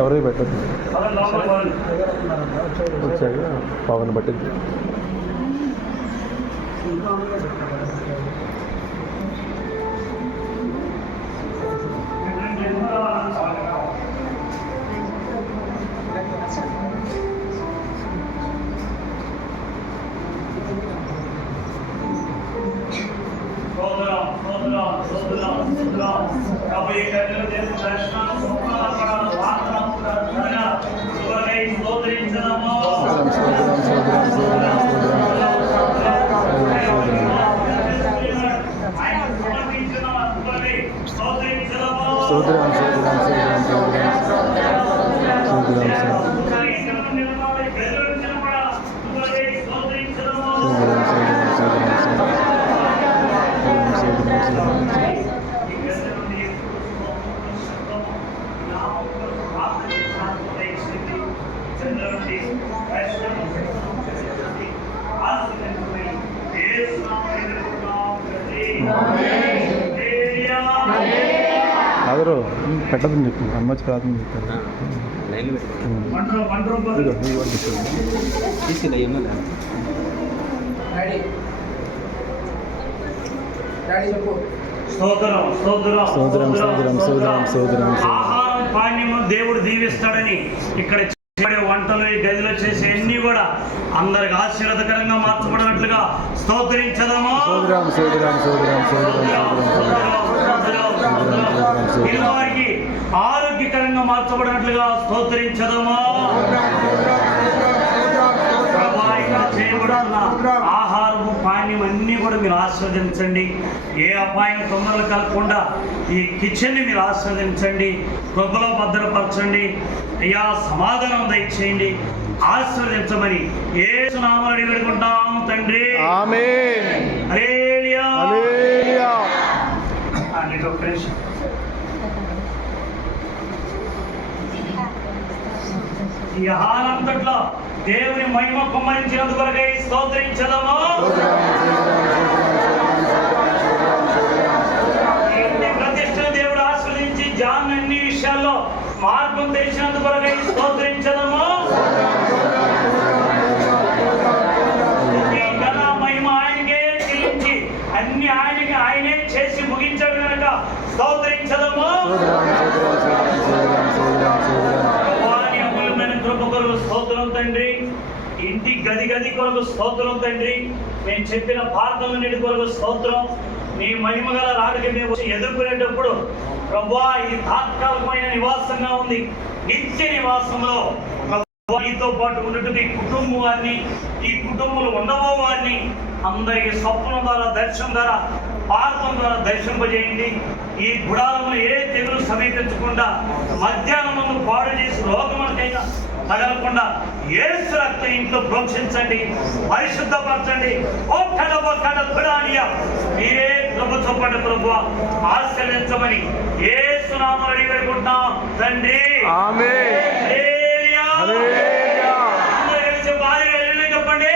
ఎవరు పెట్టద్దు వచ్చాక పవన్ పట్టింది. అందరూ పెట్టదని చెప్పి అమ్మచ్చి ప్రార్థన చెప్తారు. ఆహారం పానీయము దేవుడు దీవిస్తాడని ఇక్కడ వంటలు ఈ గదిలో చేసే అన్ని కూడా అందరికి ఆశీర్వాదకరంగా మార్చబడినట్లుగా స్తోత్రించదమా. వారికి ఆరోగ్యకరంగా మార్చబడినట్లుగా స్తోత్రించదమా. చేయబడుతున్న ఆహారము పానీయం అన్నీ కూడా మీరు ఆస్వాదించండి. ఏ అపాయం తొందరలు కలగకుండా ఈ కిచెన్ని మీరు ఆస్వాదించండి, కృపలో భద్రపరచండి. అయ్యా సమాధానం దయచేయండి, ఆస్వాదించమని యేసు నామములో వేడుకుంటాం తండ్రి. ఆమేన్. హల్లెలూయా. హల్లెలూయా. ఈ ఆహారంతట్లో దేవుని మహిమ కుమ్మరించినందుకు కొరకై స్తోత్రించదము. ఇంటి ప్రతిష్టను దేవుడు ఆస్వాదించి జాన్ అన్ని విషయాల్లో మార్గం తెలిసినందుకు కొరకై స్తోత్రించదము. ఘన మహిమ ఆయనకే చెల్లించి అన్ని ఆయనే చేసి ముగించాడు కనుక స్తోత్రించదము. స్తోత్రం తండ్రి. ఇంటి గది కొరకు స్తోత్రం తండ్రి. మేము చెప్పిన ప్రార్థనలన్నిటి కొరకు స్తోత్రం. నీ మహిమ గల రాకకి మేము ఎదుర్కొనేటప్పుడు ప్రభువా ఇది తాత్కాలికమైన నివాసంగా ఉంది, నిత్య నివాసంలో నీతో పాటు ఉన్నట్టు ఈ కుటుంబాన్ని, ఈ కుటుంబంలో ఉండబో వారిని అందరికీ స్వప్నం ద్వారా, దర్శనం ద్వారా, పార్థం ద్వారా దర్శింపజేయండి. ఈ గుడారంలో ఏ తెగులు సమీపించకుండా మధ్యాహ్నం ముందు పాడు చేసి రోగములకైనా తగలకుండా యేసు రక్తం ఇంట్లో ప్రోక్షించండి, పరిశుద్ధపరచండి. మీరే ప్రభు చొప్పండి ప్రభు ఆశీర్వదించమని యేసు నామములో అడిగి వేడుకుంటున్నాం తండ్రి. ఆమేన్. హల్లెలూయా. అందరూ కలిసి భారీ చెప్పండి.